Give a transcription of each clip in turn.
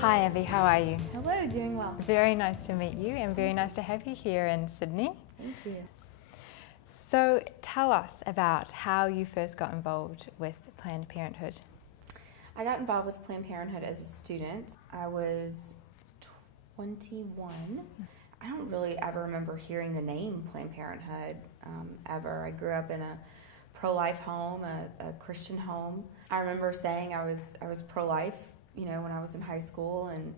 Hi Abby, how are you? Hello, doing well. Very nice to meet you and very nice to have you here in Sydney. Thank you. So tell us about how you first got involved with Planned Parenthood. I got involved with Planned Parenthood as a student. I was 21. I don't really ever remember hearing the name Planned Parenthood ever. I grew up in a pro-life home, a Christian home. I remember saying I was pro-life, when I was in high school, and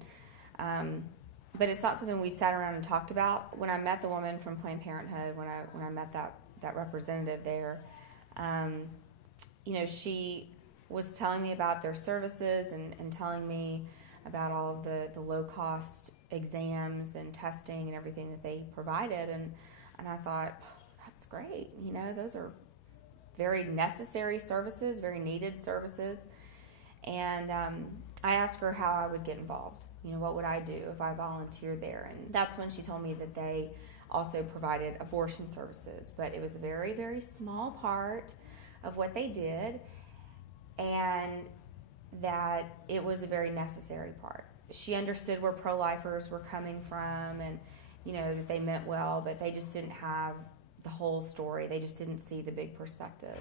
but it's not something we sat around and talked about. When I met the woman from Planned Parenthood, when I met that representative there, she was telling me about their services and telling me about all of the low-cost exams and testing and everything that they provided, and I thought, that's great. Those are very necessary services, very needed services. And I asked her how I would get involved. What would I do if I volunteered there? And that's when she told me that they also provided abortion services. But it was a very, very small part of what they did, and that it was a very necessary part. She understood where pro-lifers were coming from, and that they meant well, but they just didn't have the whole story. They just didn't see the big perspective.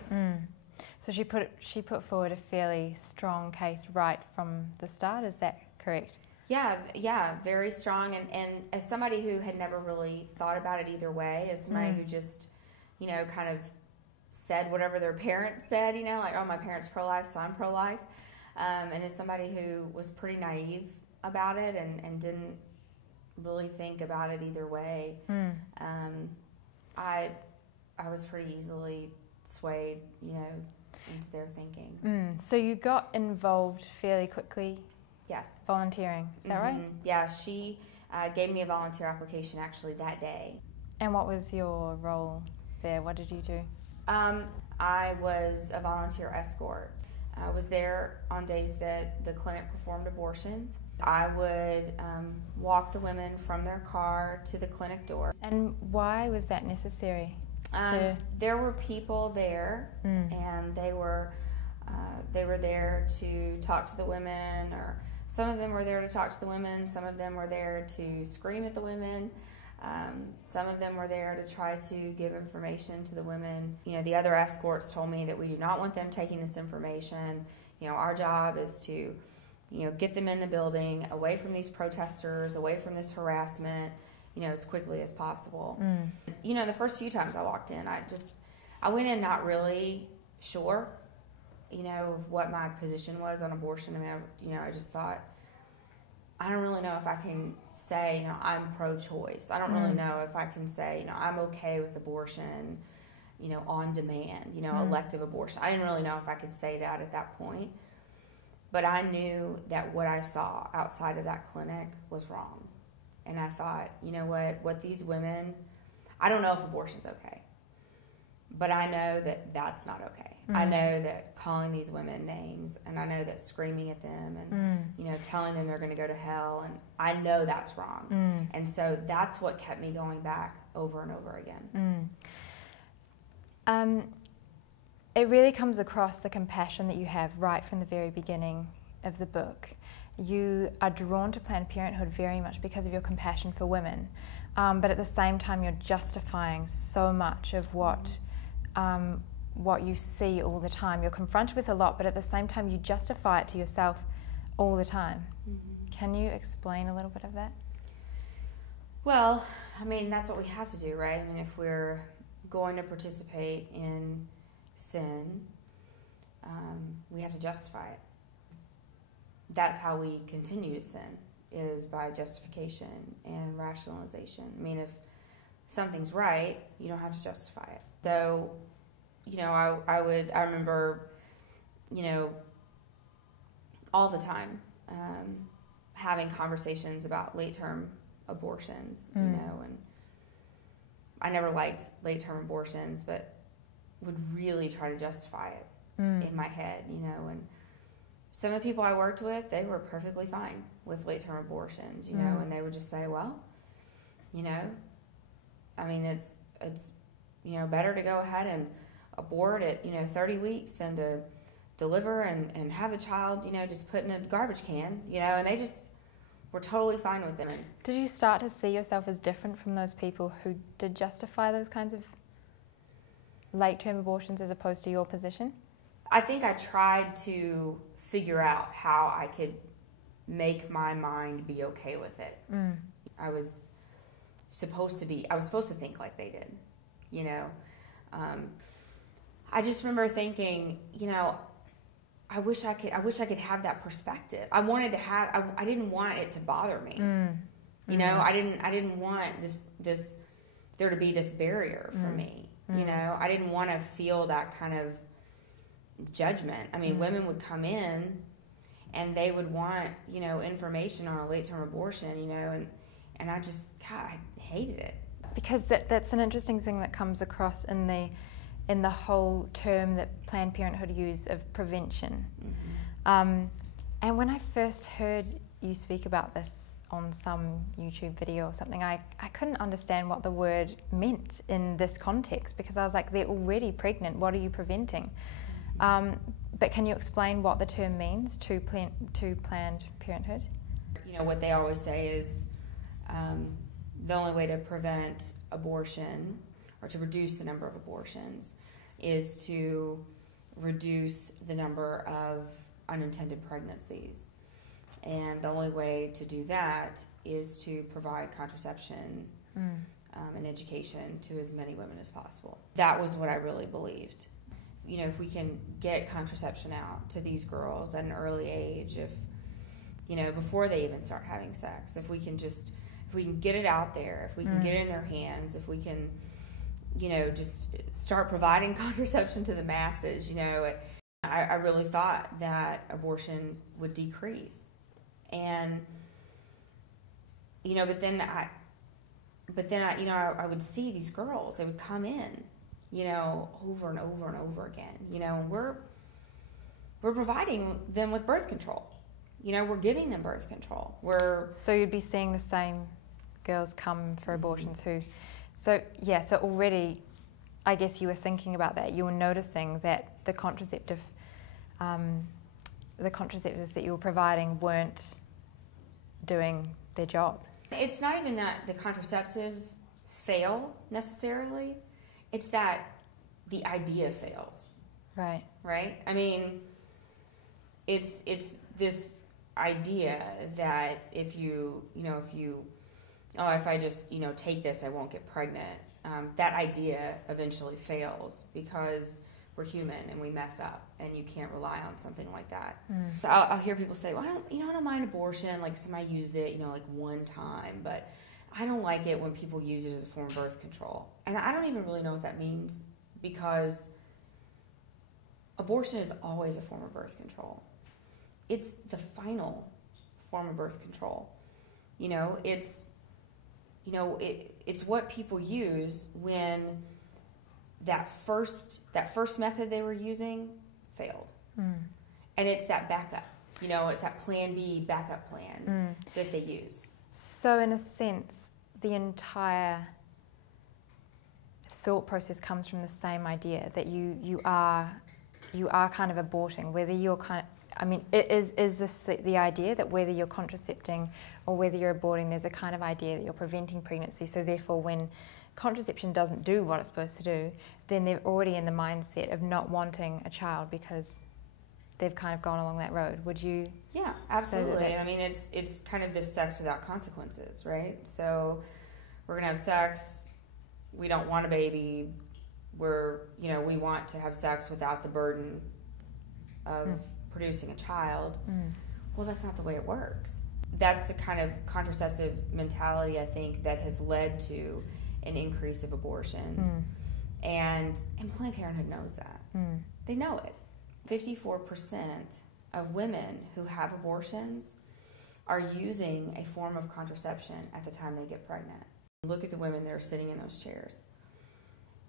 So she put forward a fairly strong case right from the start. Is that correct? Yeah, very strong. And as somebody who had never really thought about it either way, as somebody who just, kind of said whatever their parents said, like, oh, my parents pro-life, so I'm pro-life. And as somebody who was pretty naive about it and didn't really think about it either way, I was pretty easily swayed, into their thinking. So you got involved fairly quickly? Yes. Volunteering, is that right? Yeah, she gave me a volunteer application actually that day. And what was your role there? What did you do? I was a volunteer escort. I was there on days that the clinic performed abortions. I would walk the women from their car to the clinic door. And why was that necessary? There were people there, and they were there to talk to the women, or some of them were there to talk to the women, some of them were there to scream at the women, some of them were there to try to give information to the women. The other escorts told me that we do not want them taking this information. Our job is to, get them in the building, away from these protesters, away from this harassment, as quickly as possible. The first few times I walked in, I went in not really sure, what my position was on abortion. I just thought, I don't really know if I can say, I'm pro-choice. I don't really know if I can say, I'm okay with abortion, on demand, elective abortion. I didn't really know if I could say that at that point. But I knew that what I saw outside of that clinic was wrong. And I thought, what these women, I don't know if abortion's okay, but I know that that's not okay. I know that calling these women names, and I know that screaming at them and, telling them they're going to go to hell, and I know that's wrong. And so that's what kept me going back over and over again. It really comes across the compassion that you have right from the very beginning of the book. You are drawn to Planned Parenthood very much because of your compassion for women, but at the same time you're justifying so much of what you see all the time. You're confronted with a lot, but at the same time you justify it to yourself all the time. Can you explain a little bit of that? Well, that's what we have to do, right? If we're going to participate in sin, we have to justify it. That's how we continue to sin, is by justification and rationalization. If something's right, you don't have to justify it. So, I remember, all the time having conversations about late-term abortions, and I never liked late-term abortions, but would really try to justify it in my head, and some of the people I worked with, they were perfectly fine with late-term abortions, and they would just say, well, it's better to go ahead and abort at, 30 weeks than to deliver and have a child, just put in a garbage can, and they just, We're totally fine with them. Did you start to see yourself as different from those people who did justify those kinds of late-term abortions as opposed to your position? I think I tried to figure out how I could make my mind be okay with it. I was supposed to think like they did, you know. I just remember thinking, you know, I wish I could have that perspective. I didn't want it to bother me. You know, I didn't want this there to be this barrier for me. You know, I didn't want to feel that kind of judgment. I mean, women would come in and they would want, you know, information on a late-term abortion, you know, and I just, God, I hated it. Because that's an interesting thing that comes across in the whole term that Planned Parenthood use of prevention. And when I first heard you speak about this on some YouTube video or something, I couldn't understand what the word meant in this context, because I was like, they're already pregnant, what are you preventing? But can you explain what the term means to Planned Parenthood? You know, what they always say is the only way to prevent abortion or to reduce the number of abortions is to reduce the number of unintended pregnancies. And the only way to do that is to provide contraception and education to as many women as possible. That was what I really believed. You know, if we can get contraception out to these girls at an early age, if, you know, before they even start having sex, if we can get it out there, if we can get it in their hands, if we can, you know, just start providing contraception to the masses, you know, I really thought that abortion would decrease. And, you know, but then I, you know, I would see these girls, they would come in, you know, over and over and over again, you know, and we're providing them with birth control. You know, we're giving them birth control. So you'd be seeing the same girls come for abortions so already, I guess you were thinking about that. You were noticing that the contraceptives that you were providing weren't doing their job. It's not even that the contraceptives fail necessarily. It's that the idea fails. Right. Right? I mean, it's this idea that if I just, you know, take this, I won't get pregnant. That idea eventually fails because we're human and we mess up, and you can't rely on something like that. So I'll hear people say, well, I don't mind abortion. Like, somebody uses it, you know, like one time, but I don't like it when people use it as a form of birth control. And I don't even really know what that means, because abortion is always a form of birth control. It's the final form of birth control. You know, it's what people use when that first method they were using failed. And it's that backup. You know, it's that plan B backup plan that they use. So in a sense, the entire thought process comes from the same idea that you are kind of aborting, whether you're kind of, I mean, is this the idea that whether you're contracepting or whether you're aborting, there's a kind of idea that you're preventing pregnancy, so therefore when contraception doesn't do what it's supposed to do, then they're already in the mindset of not wanting a child because they've kind of gone along that road. Would you? Yeah, absolutely. I mean, it's kind of this sex without consequences, right? So we're going to have sex, we don't want a baby, we want to have sex without the burden of producing a child. Well, that's not the way it works. That's the kind of contraceptive mentality, I think, that has led to an increase of abortions. And Planned Parenthood knows that. They know it. 54% of women who have abortions are using a form of contraception at the time they get pregnant. Look at the women that are sitting in those chairs.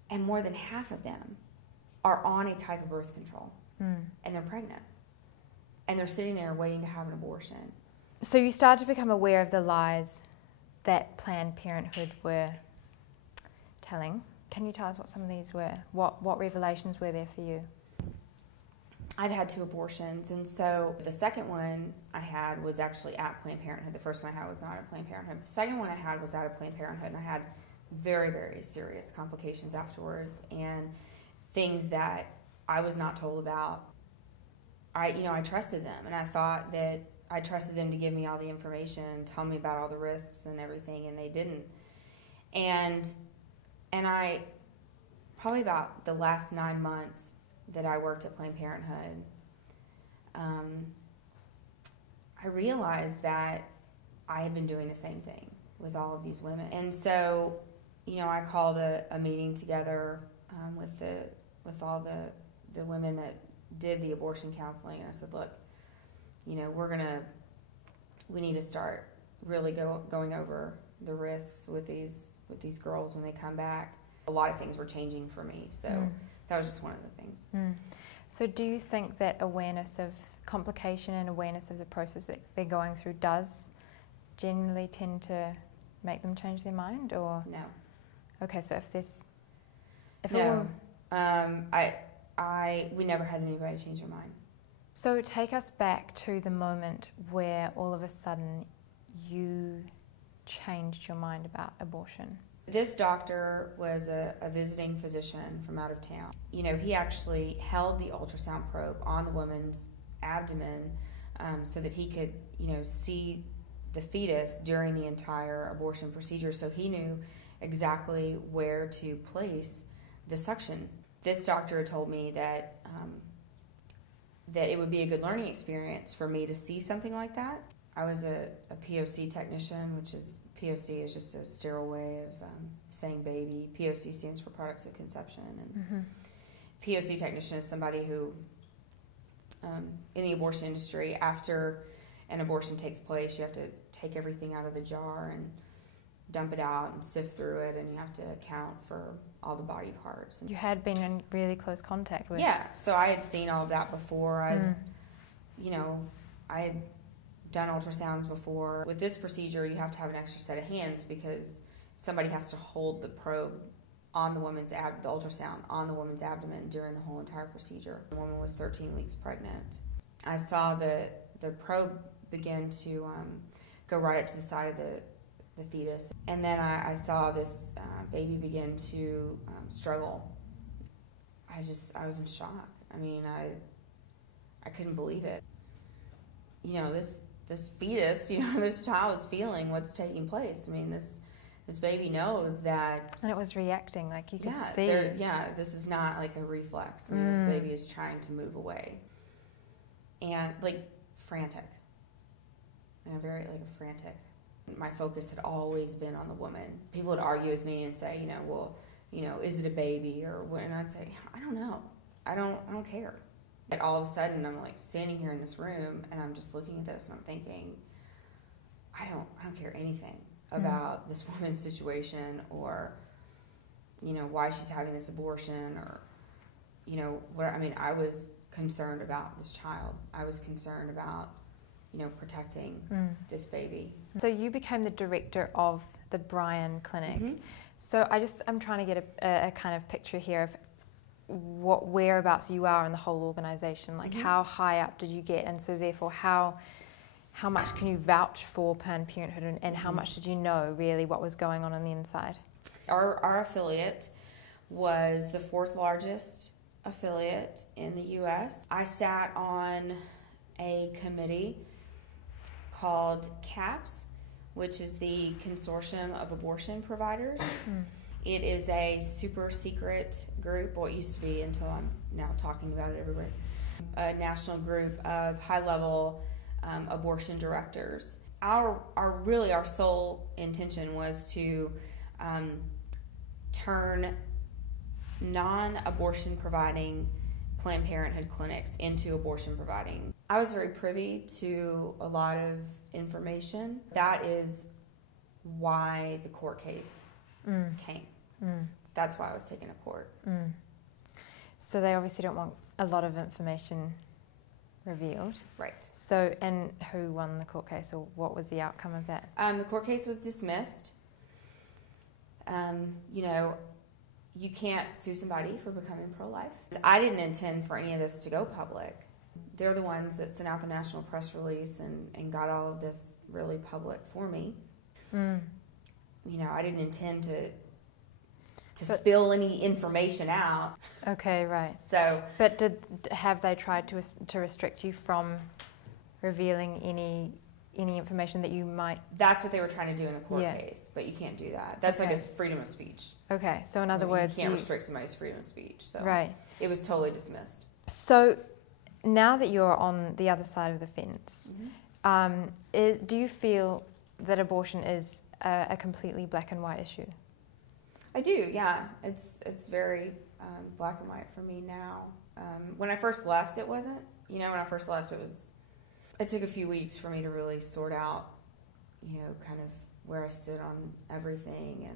And more than half of them are on a type of birth control. And they're pregnant. And they're sitting there waiting to have an abortion. So you started to become aware of the lies that Planned Parenthood were telling. Can you tell us what some of these were? What revelations were there for you? I'd had 2 abortions, and so the second one I had was actually at Planned Parenthood. The first one I had was not at Planned Parenthood. The second one I had was at Planned Parenthood, and I had very, very serious complications afterwards and things that I was not told about. I trusted them, and I thought that I trusted them to give me all the information, tell me about all the risks and everything, and they didn't. And I, probably about the last 9 months that I worked at Planned Parenthood, I realized that I had been doing the same thing with all of these women. And so, I called a meeting together with all the women that did the abortion counseling, and I said, look, we need to start really going over the risks with these girls when they come back. A lot of things were changing for me, so that was just one of the things. So do you think that awareness of complication and awareness of the process that they're going through does generally tend to make them change their mind, or no? Okay, so we never had anybody change their mind. So take us back to the moment where all of a sudden you changed your mind about abortion. This doctor was a visiting physician from out of town. He actually held the ultrasound probe on the woman's abdomen so that he could, see the fetus during the entire abortion procedure, so he knew exactly where to place the suction. This doctor had told me that that it would be a good learning experience for me to see something like that. I was a POC technician, which is, POC is just a sterile way of saying baby. POC stands for products of conception. And POC technician is somebody who, in the abortion industry, after an abortion takes place, you have to take everything out of the jar and dump it out and sift through it, and you have to account for all the body parts. And you had been in really close contact with... Yeah, so I had seen all of that before. I had done ultrasounds before. With this procedure, you have to have an extra set of hands because somebody has to hold the probe on the woman's the ultrasound on the woman's abdomen during the whole entire procedure. The woman was 13 weeks pregnant. I saw the probe begin to go right up to the side of the fetus, and then I saw this baby begin to struggle. I was in shock. I mean, I couldn't believe it. This fetus, this child is feeling what's taking place. I mean, this baby knows that, and it was reacting, like you could see. This is not like a reflex. I mean, this baby is trying to move away, and frantic, and very frantic. My focus had always been on the woman. People would argue with me and say, is it a baby or what? And I'd say, I don't know. I don't care. And all of a sudden, I'm standing here in this room, and I'm just looking at this, and I'm thinking, I don't care anything about this woman's situation, or why she's having this abortion, or what. I mean, I was concerned about this child. I was concerned about protecting this baby. So you became the director of the Bryan Clinic. So I'm trying to get a kind of picture here of whereabouts you are in the whole organization. How high up did you get, and so therefore how much can you vouch for Planned Parenthood, and how much did you know really what was going on the inside? Our affiliate was the 4th largest affiliate in the U.S. I sat on a committee called CAPS, which is the Consortium of Abortion Providers. It is a super secret group, well, it used to be until I'm now talking about it everywhere. A national group of high-level abortion directors. Our sole intention was to turn non-abortion providing Planned Parenthood clinics into abortion providing. I was very privy to a lot of information. That is why the court case came. That's why I was taken to court. So they obviously don't want a lot of information revealed. Right. So, and who won the court case, or what was the outcome of that? The court case was dismissed. You can't sue somebody for becoming pro-life. I didn't intend for any of this to go public. they're the ones that sent out the national press release and got all of this really public for me. You know, I didn't intend to spill any information out. Okay, right. So, but have they tried to restrict you from revealing any information that you might? That's what they were trying to do in the court Yeah. case, but you can't do that. That's Okay. like a freedom of speech. Okay, so in other words, you can't restrict somebody's freedom of speech. So right. it was totally dismissed. So now that you're on the other side of the fence, do you feel that abortion is a completely black and white issue? I do, yeah. It's very black and white for me now. When I first left, it wasn't. You know, when I first left, it took a few weeks for me to really sort out, you know, kind of where I stood on everything.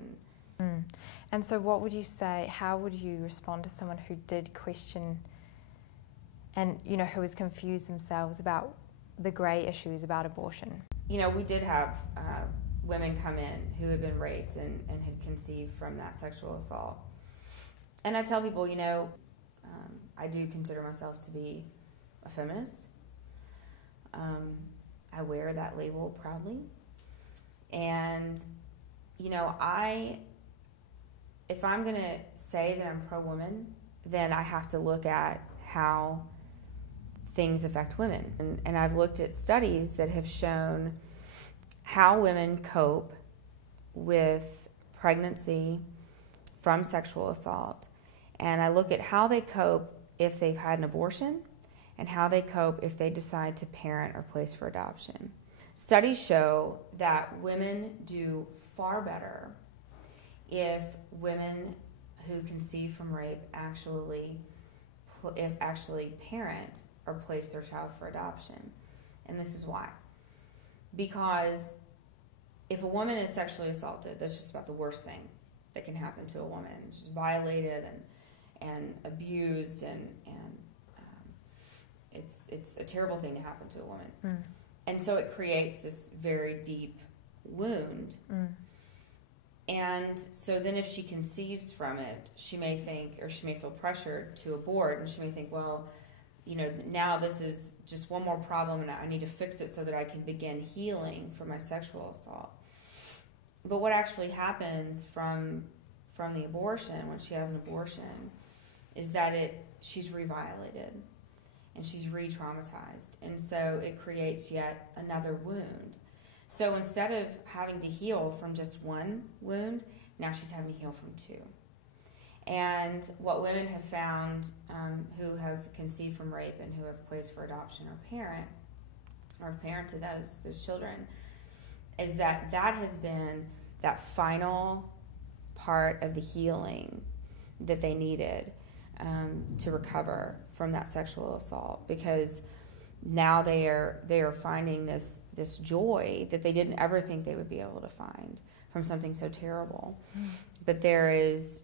And so what would you say, how would you respond to someone who did question and, you know, who was confused themselves about the grey issues about abortion? You know, we did have women come in who had been raped and had conceived from that sexual assault. And I tell people, you know, I do consider myself to be a feminist. I wear that label proudly. And, you know, if I'm going to say that I'm pro-woman, then I have to look at how things affect women. And I've looked at studies that have shown how women cope with pregnancy from sexual assault. And I look at how they cope if they've had an abortion and how they cope if they decide to parent or place for adoption. Studies show that women do far better if women who conceive from rape actually parent or place their child for adoption. And this is why. Because if a woman is sexually assaulted, that's just about the worst thing that can happen to a woman. She's violated and abused, and it's a terrible thing to happen to a woman. And so it creates this very deep wound. And so then if she conceives from it, she may think, or she may feel pressured to abort, and she may think, well, you know, now this is just one more problem and I need to fix it so that I can begin healing from my sexual assault. But what actually happens from the abortion, when she has an abortion, is that she's reviolated and she's re-traumatized. And so it creates yet another wound. So instead of having to heal from just one wound, now she's having to heal from two. And what women have found who have conceived from rape and who have placed for adoption or parented those children is that has been that final part of the healing that they needed to recover from that sexual assault, because now they are finding this joy that they didn't ever think they would be able to find from something so terrible. But there is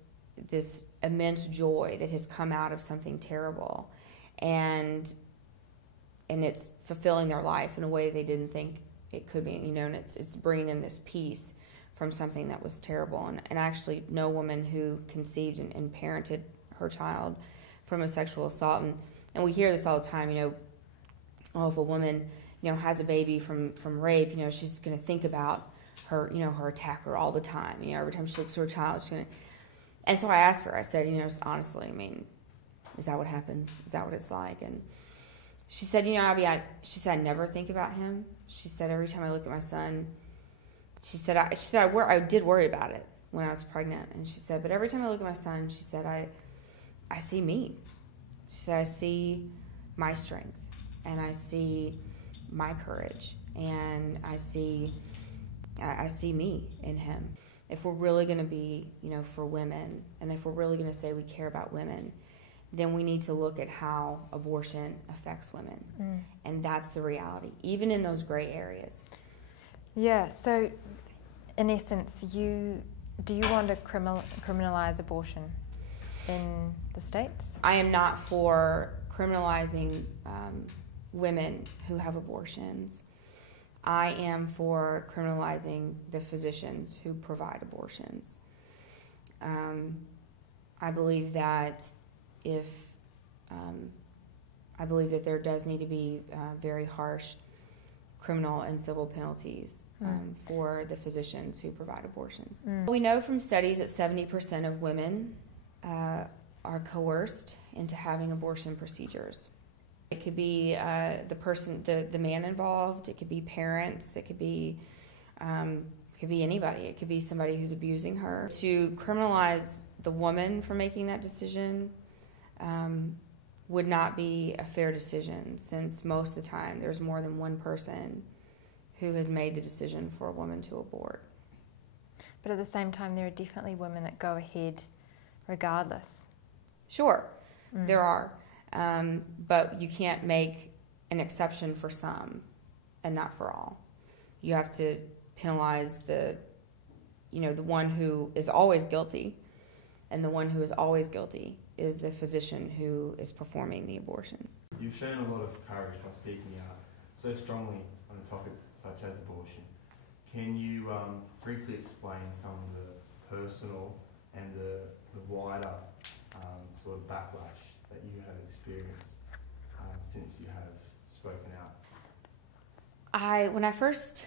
this immense joy that has come out of something terrible, and it's fulfilling their life in a way they didn't think it could be, you know, and it's bringing them this peace from something that was terrible. And I actually know a woman who conceived and parented her child from a sexual assault, and we hear this all the time, you know, oh, if a woman, you know, has a baby from rape, you know, she's going to think about her, you know, her attacker all the time. You know, every time she looks at her child, she's going to. And so I asked her, I said, you know, just honestly, I mean, is that what happens? Is that what it's like? And she said, you know, Abby, she said, I never think about him. She said, every time I look at my son, she said, I did worry about it when I was pregnant. And she said, but every time I look at my son, she said, I see me. She said, I see my strength, and I see my courage, and I see me in him. If we're really going to be, you know, for women, and if we're really going to say we care about women, then we need to look at how abortion affects women. And that's the reality, even in those gray areas. Yeah, so in essence, do you want to criminalize abortion in the States? I am not for criminalizing women who have abortions. I am for criminalizing the physicians who provide abortions. I believe that if I believe that there does need to be very harsh criminal and civil penalties for the physicians who provide abortions. We know from studies that 70% of women are coerced into having abortion procedures. It could be the man involved. It could be parents. It could be anybody. It could be somebody who's abusing her. To criminalize the woman for making that decision would not be a fair decision, since most of the time there's more than one person who has made the decision for a woman to abort. But at the same time, there are definitely women that go ahead regardless. Sure, there are. But you can't make an exception for some and not for all. You have to penalize the one who is always guilty, and the one who is always guilty is the physician who is performing the abortions. You've shown a lot of courage by speaking out so strongly on a topic such as abortion. Can you briefly explain some of the personal and the wider sort of backlash that you have experienced since you have spoken out? When I first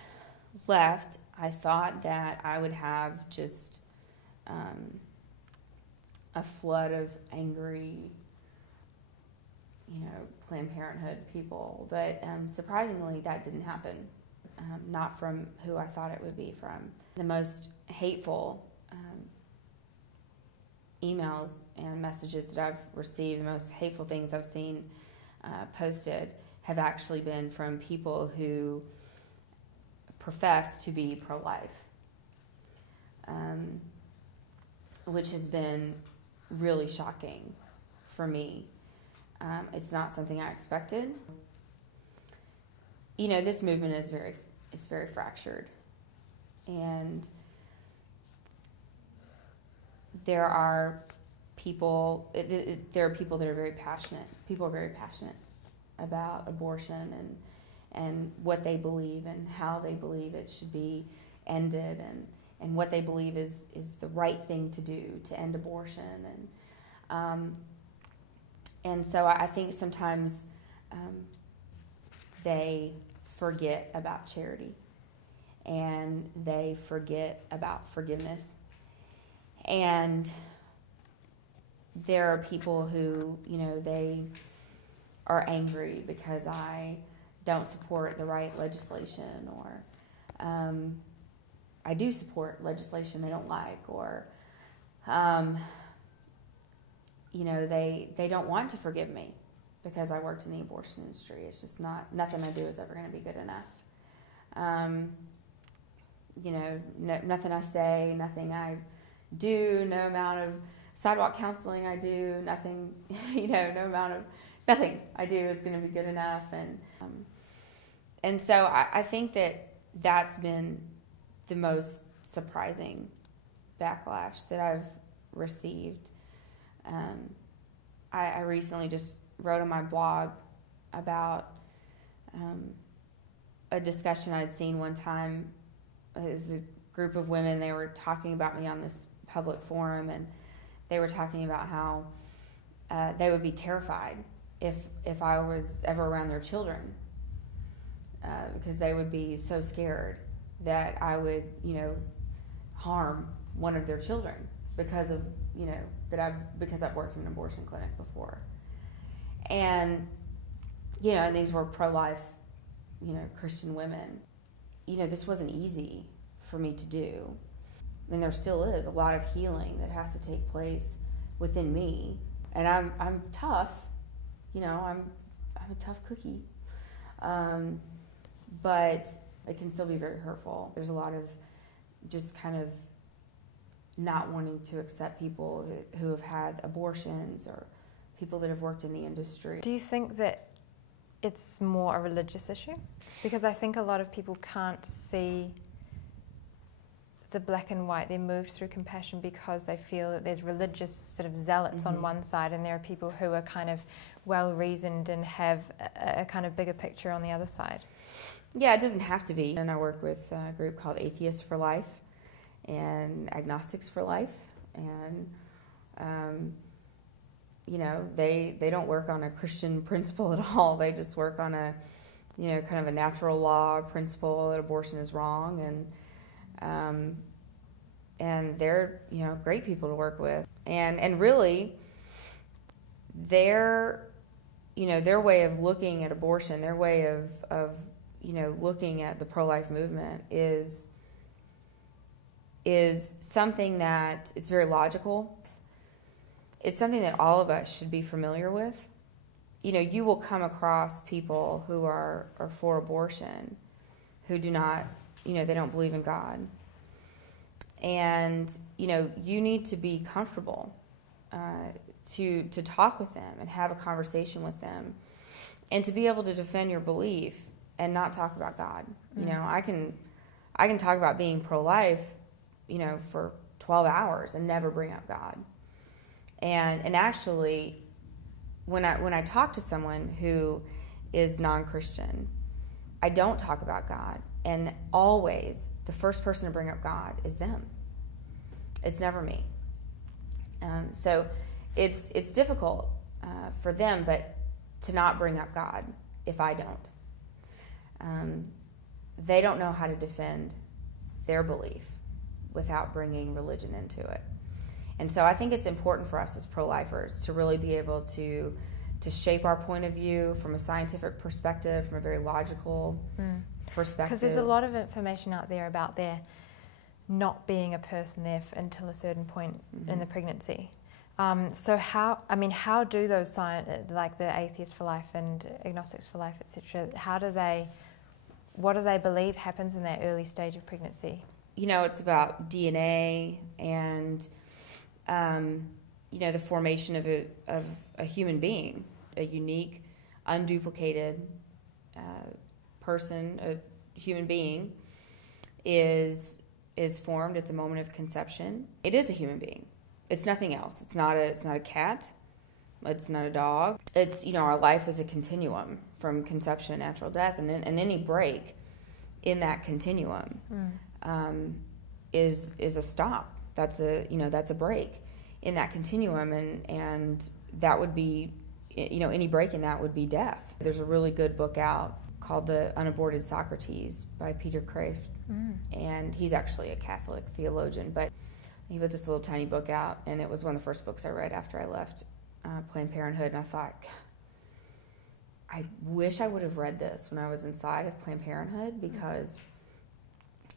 left, I thought that I would have just a flood of angry, Planned Parenthood people, but surprisingly that didn't happen. Not from who I thought it would be from. The most hateful emails and messages that I've received, the most hateful things I've seen posted, have actually been from people who profess to be pro-life, which has been really shocking for me. It's not something I expected. This movement is very fractured, and there are people that are very passionate. People are very passionate about abortion and what they believe and how they believe it should be ended, and what they believe is the right thing to do to end abortion. And so I think sometimes they forget about charity, and they forget about forgiveness. And there are people who, they are angry because I don't support the right legislation, or I do support legislation they don't like, or they don't want to forgive me because I worked in the abortion industry. It's just nothing I do is ever going to be good enough. Nothing I say, nothing I do, no amount of sidewalk counseling I do, nothing, nothing I do is going to be good enough. And so I think that that's been the most surprising backlash that I've received. I recently just wrote on my blog about a discussion I'd seen one time. It was a group of women. They were talking about me on this public forum, and they were talking about how they would be terrified if I was ever around their children, because they would be so scared that I would, harm one of their children because of, because I've worked in an abortion clinic before. And, and these were pro-life, Christian women. This wasn't easy for me to do. And there still is a lot of healing that has to take place within me. And I'm tough, I'm a tough cookie. But it can still be very hurtful. There's a lot of just kind of not wanting to accept people who have had abortions, or people that have worked in the industry. Do you think that it's more a religious issue? Because I think a lot of people can't see the black and white. They're moved through compassion because they feel that there's religious sort of zealots on one side, and there are people who are kind of well-reasoned and have a kind of bigger picture on the other side. Yeah, it doesn't have to be. And I work with a group called Atheists for Life and Agnostics for Life. And, you know, they don't work on a Christian principle at all. They just work on a, you know, kind of a natural law principle that abortion is wrong, and they're, you know, great people to work with, and really, their way of looking at abortion, their way of you know, looking at the pro-life movement is something that is very logical. It's something that all of us should be familiar with. You know, you will come across people who are for abortion, who do not, you know, they don't believe in God. And, you know, you need to be comfortable to talk with them and have a conversation with them, and to be able to defend your belief and not talk about God. You know, I can talk about being pro-life, you know, for 12 hours and never bring up God. And actually, when I talk to someone who is non-Christian, I don't talk about God. And always, the first person to bring up God is them. It's never me. So it's difficult for them, but to not bring up God if I don't. They don't know how to defend their belief without bringing religion into it. And so I think it's important for us as pro-lifers to really be able to shape our point of view from a scientific perspective, from a very logical perspective. Because there's a lot of information out there about there not being a person there until a certain point in the pregnancy. So how do those like the Atheists for Life and Agnostics for Life, etc., what do they believe happens in that early stage of pregnancy? You know, it's about DNA and, you know, the formation of a human being, a unique, unduplicated person, a human being is formed at the moment of conception. It is a human being. It's nothing else. It's not a cat. It's not a dog. It's, you know, our life is a continuum from conception to natural death, and any break in that continuum is a stop. That's a break in that continuum, and that would be, you know, any break in that would be death. There's a really good book out called The Unaborted Socrates by Peter Kreeft, and he's actually a Catholic theologian, but he put this little tiny book out, and it was one of the first books I read after I left Planned Parenthood, and I thought, I wish I would have read this when I was inside of Planned Parenthood, because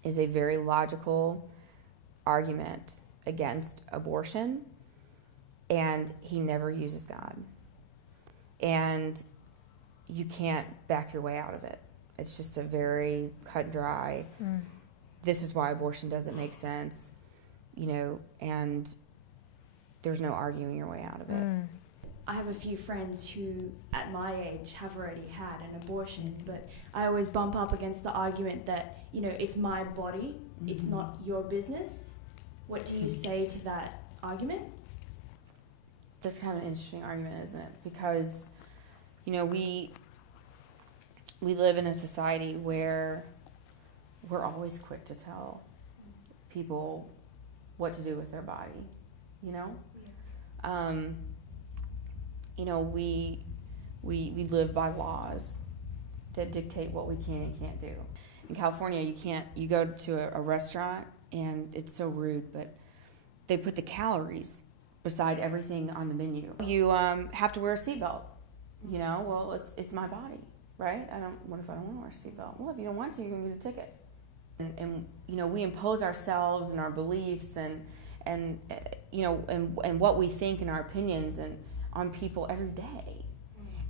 it's a very logical argument against abortion, and he never uses God. And you can't back your way out of it. It's just a very cut and dry, this is why abortion doesn't make sense, you know, and there's no arguing your way out of it. I have a few friends who, at my age, have already had an abortion, but I always bump up against the argument that, you know, it's my body, it's not your business. What do you say to that argument? That's kind of an interesting argument, isn't it? Because, you know, we live in a society where we're always quick to tell people what to do with their body, you know? You know, we live by laws that dictate what we can and can't do. In California, you go to a restaurant, and it's so rude, but they put the calories beside everything on the menu. You have to wear a seatbelt, you know? Well, it's my body, right? What if I don't want to wear a seatbelt? Well, if you don't want to, you're going to get a ticket. And you know, we impose ourselves and our beliefs and you know, and what we think and our opinions and on people every day,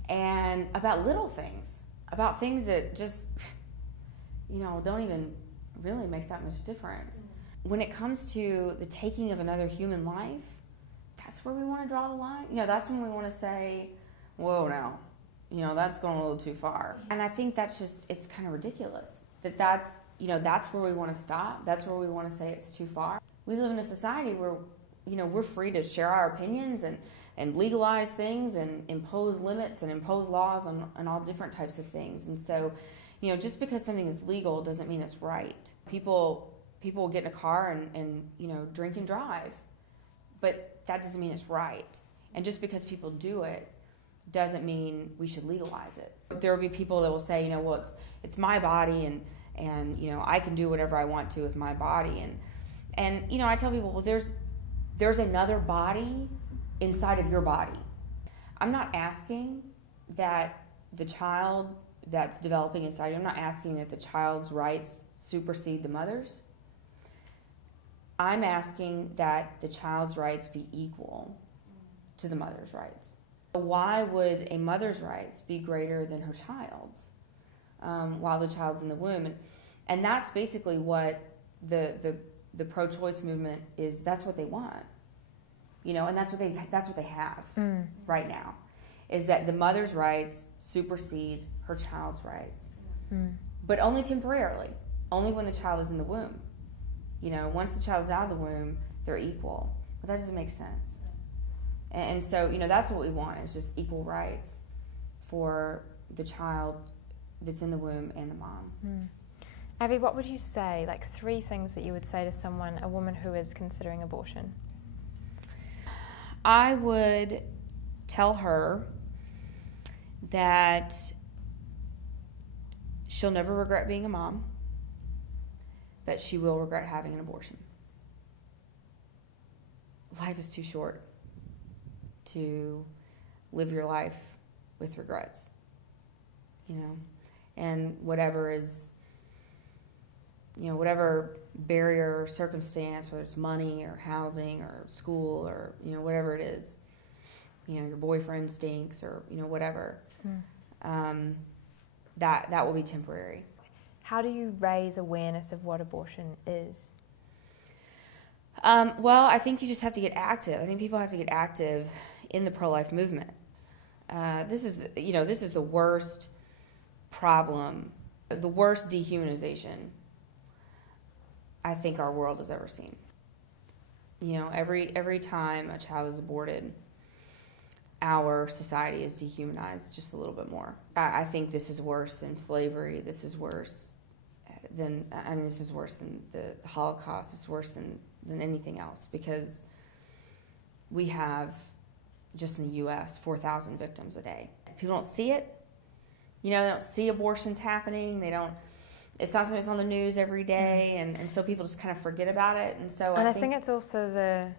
and about little things, about things that just, you know, don't even really make that much difference. When it comes to the taking of another human life, that's where we want to draw the line. You know, that's when we want to say, whoa, now, you know, that's going a little too far. And I think that's just, it's kind of ridiculous that's, you know, that's where we want to stop. That's where we want to say it's too far. We live in a society where, you know, we're free to share our opinions and legalize things and impose limits and impose laws on all different types of things. And so, you know, just because something is legal doesn't mean it's right. People will get in a car and you know, drink and drive, but that doesn't mean it's right. And just because people do it doesn't mean we should legalize it. There will be people that will say, you know, well, it's my body, and you know, I can do whatever I want to with my body. And you know, I tell people, well, there's another body inside of your body. I'm not asking that the child that's developing inside you, I'm not asking that the child's rights supersede the mother's. I'm asking that the child's rights be equal to the mother's rights. Why would a mother's rights be greater than her child's while the child's in the womb? And that's basically what the pro-choice movement is. That's what they want, you know, and that's what they have right now, is that the mother's rights supersede her child's rights, but only temporarily, only when the child is in the womb. You know, once the child is out of the womb, they're equal. But that doesn't make sense. And so, you know, that's what we want, is just equal rights for the child that's in the womb and the mom. Abby, what would you say, like 3 things that you would say to someone, a woman who is considering abortion? I would tell her that she'll never regret being a mom, but she will regret having an abortion. Life is too short to live your life with regrets, you know, and whatever is, you know, whatever barrier or circumstance, whether it's money or housing or school or, you know, whatever it is, you know, your boyfriend stinks or, you know, whatever, that will be temporary. How do you raise awareness of what abortion is? Well, I think you just have to get active. I think people have to get active in the pro-life movement. This is the worst problem, the worst dehumanization I think our world has ever seen. You know, every time a child is aborted, our society is dehumanized just a little bit more. I think this is worse than slavery. This is worse than the Holocaust. It's worse than anything else, because we have, just in the U.S., 4,000 victims a day. People don't see it. You know, they don't see abortions happening. It's not something that's on the news every day, and so people just kind of forget about it. And so I think it's also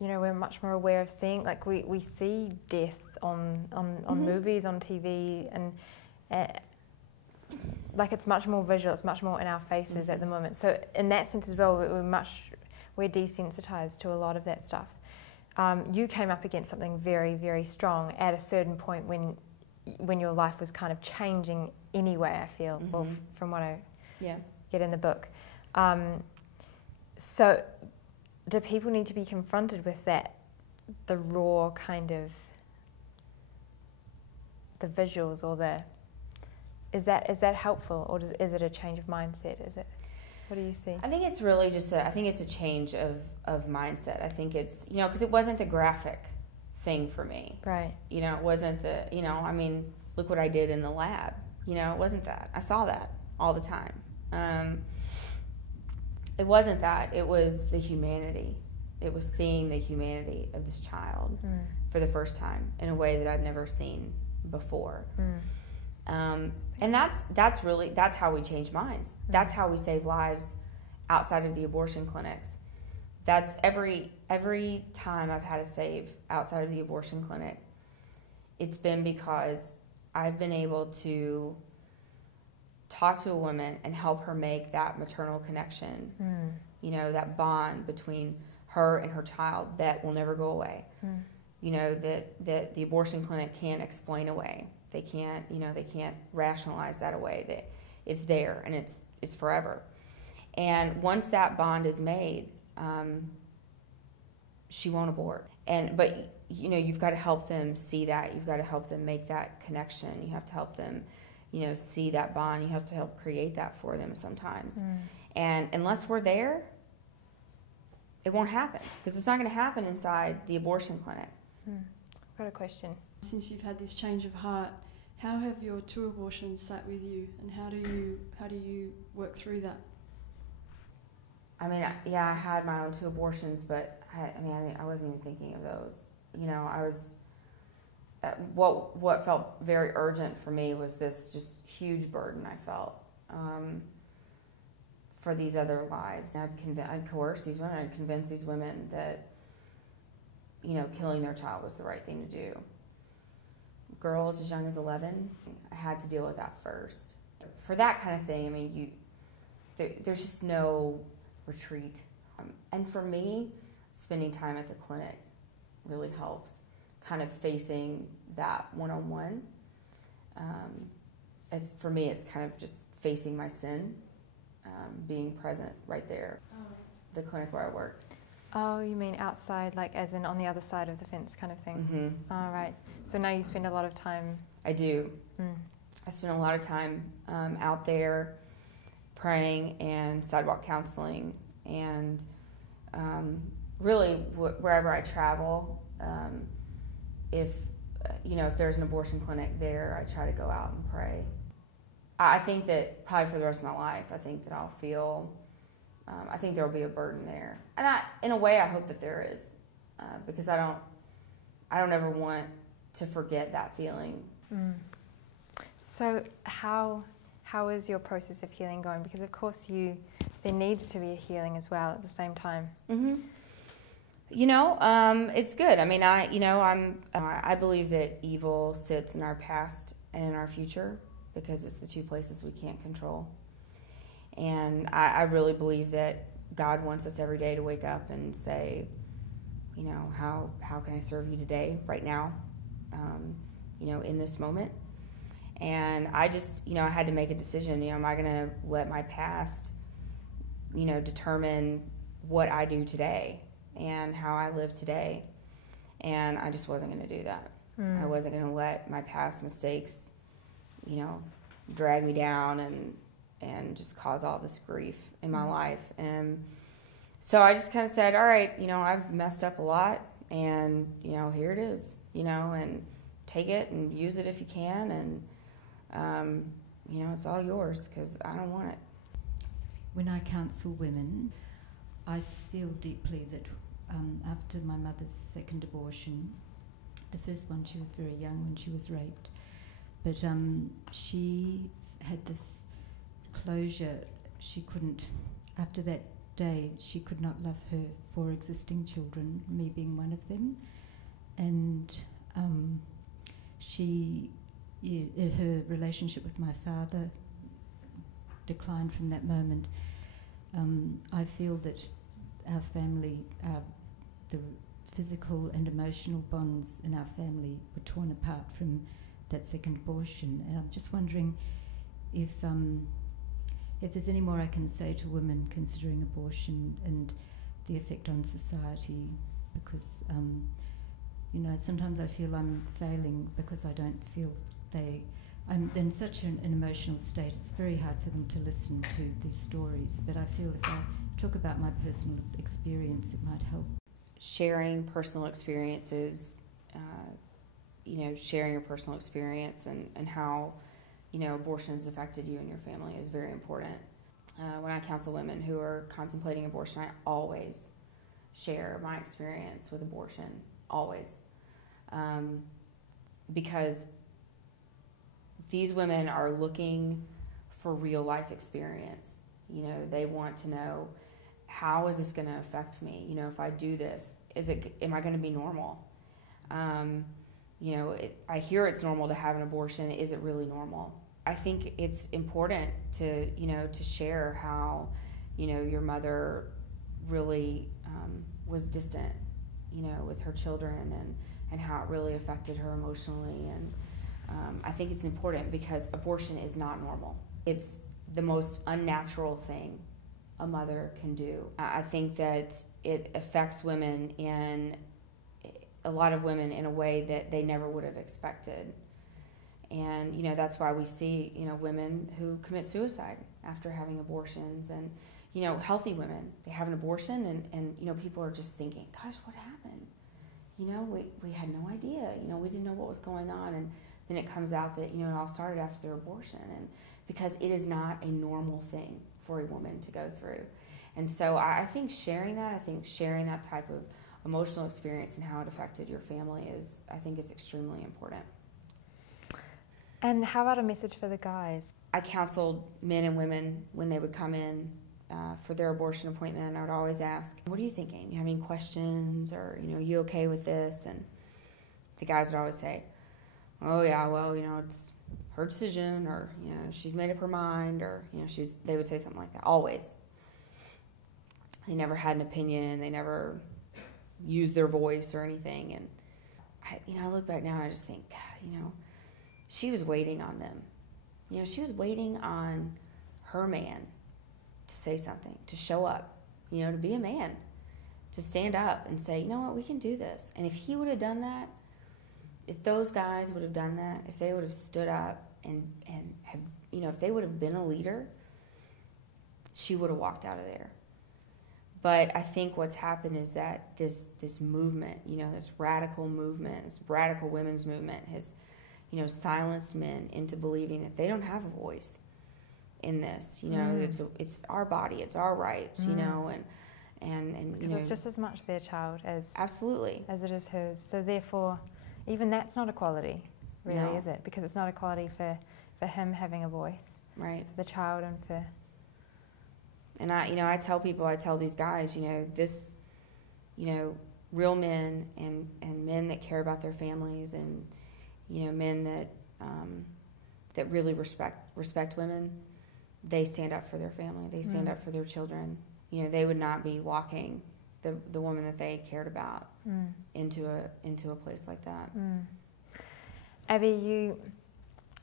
we're much more aware of seeing, like we see death on movies, on TV, and like it's much more visual, it's much more in our faces at the moment. So in that sense as well, we're desensitized to a lot of that stuff. You came up against something very, very strong at a certain point when your life was kind of changing anyway, I feel, well, from what I get in the book. So do people need to be confronted with that, the raw kind of, the visuals, or is that helpful, or is it a change of mindset? What do you see? I think it's really just a change of mindset. I think it's, you know, because it wasn't the graphic thing for me. Right. You know, it wasn't look what I did in the lab. You know, it wasn't that. I saw that all the time. It wasn't that. It was the humanity. It was seeing the humanity of this child for the first time in a way that I'd never seen before. And that's how we change minds. That's how we save lives outside of the abortion clinics. That's every time I've had to save outside of the abortion clinic, it's been because I've been able to talk to a woman and help her make that maternal connection, you know, that bond between her and her child that will never go away. You know, that the abortion clinic can't explain away. They can't rationalize that away. That it's there and it's forever. And once that bond is made, she won't abort. But you know, you've got to help them see that. You've got to help them make that connection. You have to help them, you know, see that bond. You have to help create that for them sometimes. And unless we're there, it won't happen, because it's not going to happen inside the abortion clinic. I've got a question. Since you've had this change of heart, how have your 2 abortions sat with you, and how do you work through that? I mean, I had my own 2 abortions, but I wasn't even thinking of those. you know, I was, what felt very urgent for me was this just huge burden I felt for these other lives. I'd coerce these women, I'd convince these women that, you know, killing their child was the right thing to do. Girls as young as 11, I had to deal with that first. For that kind of thing, I mean, there's just no retreat. And for me, spending time at the clinic really helps, kind of facing that one-on-one. As for me, it's kind of just facing my sin, being present right there, the clinic where I work. Oh, you mean outside, like as in on the other side of the fence kind of thing? Mm-hmm. Oh, right. So now you spend a lot of time... I do. I spend a lot of time out there praying and sidewalk counseling, and really wherever I travel, if there's an abortion clinic there, I try to go out and pray. I think that probably for the rest of my life, I think that I'll feel, I think there will be a burden there. And in a way, I hope that there is, because I don't ever want to forget that feeling. So how is your process of healing going? Because of course there needs to be a healing as well at the same time. Mm-hmm. You know, it's good. I mean, I believe that evil sits in our past and in our future, because it's the two places we can't control. And I really believe that God wants us every day to wake up and say, you know, how can I serve you today, right now, in this moment? And I just, I had to make a decision. Am I going to let my past, determine what I do today and how I live today? And I just wasn't going to do that. I wasn't going to let my past mistakes, drag me down and just cause all this grief in my life. And so I just kind of said, all right, I've messed up a lot, and, here it is, and take it and use it if you can, and, it's all yours, because I don't want it. When I counsel women, I feel deeply that after my mother's second abortion, the first one, she was very young when she was raped, but she had this closure. She couldn't, after that day, she could not love her 4 existing children, me being one of them, and her relationship with my father declined from that moment. I feel that our family, the physical and emotional bonds in our family were torn apart from that second abortion, and I'm just wondering if there's any more I can say to women considering abortion and the effect on society, because sometimes I feel I'm failing because I don't feel I'm in such an emotional state. It's very hard for them to listen to these stories, but I feel if I talk about my personal experience, it might help. Sharing personal experiences, sharing your personal experience and how, abortion has affected you and your family is very important. When I counsel women who are contemplating abortion, I always share my experience with abortion, always. Because these women are looking for real life experience. They want to know, how is this going to affect me? If I do this, am I going to be normal? I hear it's normal to have an abortion. Is it really normal? I think it's important to share how, your mother really was distant, with her children, and how it really affected her emotionally. And I think it's important because abortion is not normal. It's the most unnatural thing a mother can do. I think that it affects women, a lot of women, in a way that they never would have expected. And, that's why we see, women who commit suicide after having abortions, and, healthy women, they have an abortion and people are just thinking, gosh, what happened? We had no idea, we didn't know what was going on. And then it comes out that, it all started after their abortion, and because it is not a normal thing for a woman to go through. And so I think sharing that type of emotional experience and how it affected your family is, I think, is extremely important. And how about a message for the guys? I counseled men and women when they would come in for their abortion appointment. I would always ask, "What are you thinking? You have any questions, or are you okay with this?" And the guys would always say, "Oh yeah, well, it's her decision," or she's made up her mind, or they would say something like that. Always. They never had an opinion. They never used their voice or anything. And I look back now and I just think, God, she was waiting on them. She was waiting on her man to say something, to show up, to be a man, to stand up and say, "You know what, we can do this." And if he would have done that, if those guys would have done that, if they would have stood up and have, if they would have been a leader, she would have walked out of there. But I think what's happened is that this movement, this radical movement, this radical women's movement has, silenced men into believing that they don't have a voice in this. It's our body, it's our rights, and because it's just as much their child as absolutely as it is hers. So therefore, even that's not equality, really, No. is it? Because it's not equality for him having a voice, right. for the child, and for. And I tell people, I tell these guys, this, real men and men that care about their families, and men that really respect women, they stand up for their family. They stand up for their children. They would not be walking the woman that they cared about into a place like that. Abby, you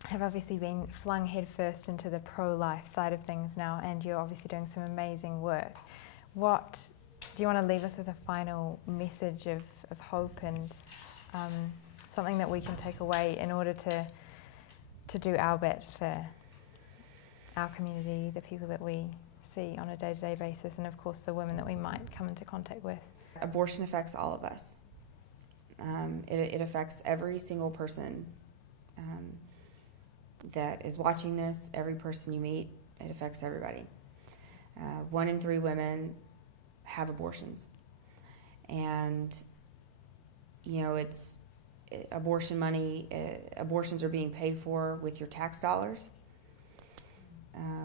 have obviously been flung headfirst into the pro-life side of things now, and you're obviously doing some amazing work. What do you want to leave us with, a final message of hope and something that we can take away in order to do our bit for our community, the people that we see on a day-to-day basis, and of course the women that we might come into contact with? Abortion affects all of us. It affects every single person that is watching this, every person you meet. It affects everybody. 1 in 3 women have abortions. And, it's abortion money, abortions are being paid for with your tax dollars.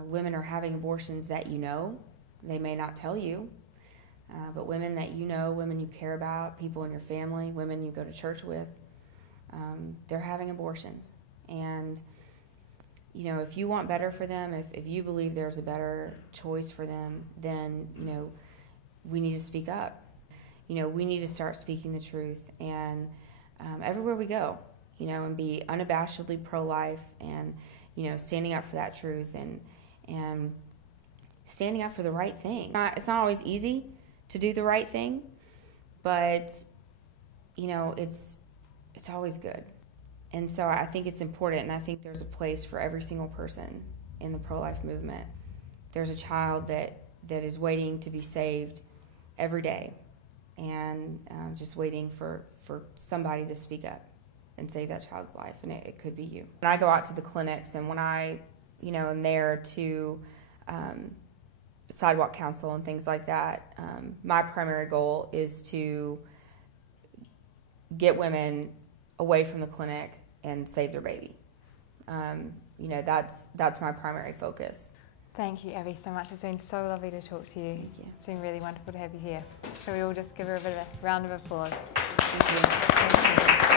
Women are having abortions that they may not tell you, but women that women you care about, people in your family, women you go to church with, they're having abortions. And, if you want better for them, if you believe there's a better choice for them, then, we need to speak up. We need to start speaking the truth, and everywhere we go, and be unabashedly pro-life, and, standing up for that truth, and standing up for the right thing. It's not always easy to do the right thing, but, it's always good. And so I think it's important, and I think there's a place for every single person in the pro-life movement. There's a child that is waiting to be saved every day, and just waiting for somebody to speak up and save that child's life, and it could be you. When I go out to the clinics, and when I, am there to sidewalk counsel and things like that, my primary goal is to get women away from the clinic and save their baby. That's my primary focus. Thank you, Abby, so much. It's been so lovely to talk to you. Thank you. It's been really wonderful to have you here. Shall we all just give her a bit of a round of applause? Thank you.